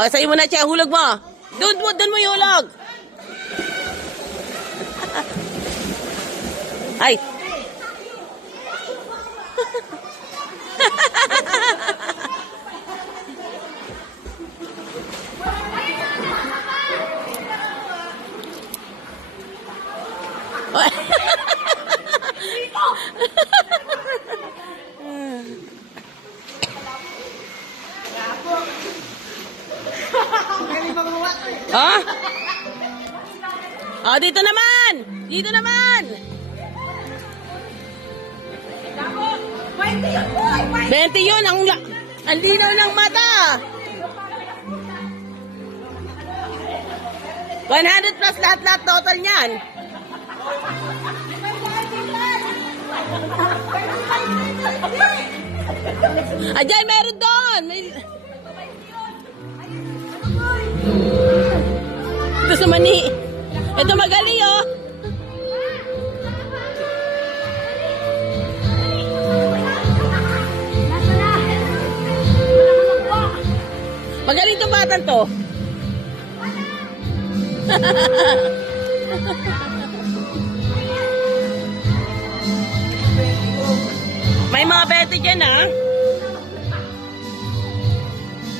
O, sa'yo mo na, Che. Hulog mo. Doon mo ihulog. Ay. Ha? Oh, dito naman! Dito naman! 20 yun! Ang linaw ng mata! 100 plus lahat-lahat total niyan. Ajay, meron doon! Ito sa mani. Ito magaling, oh. Magaling itong batang to. May mga bete dyan, ha?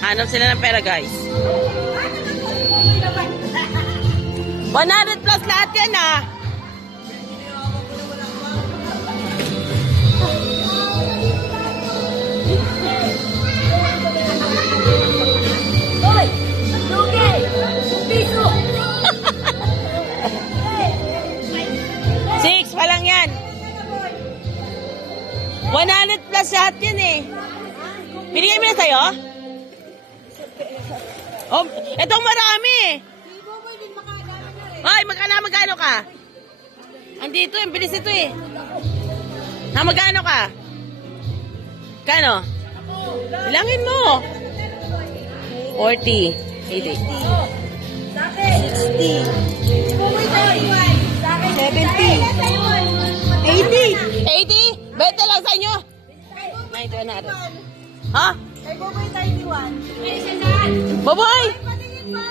Hanap sila ng pera, guys. 100 plus lahat yan, ha? Six pa lang yan. 100 plus lahat yan, eh. Binigay mo na sa'yo? Oh, itong marami, eh. Ay, magkano ka? Andito, ang bilis ito, eh. Ha, magkano ka? Kano? Bilangin mo. 40. 80. 60. 70. 80. 80? Bete lang sa inyo. 90 na rin. Ha? Kay Boboy 31. Baboy! Patingin pa.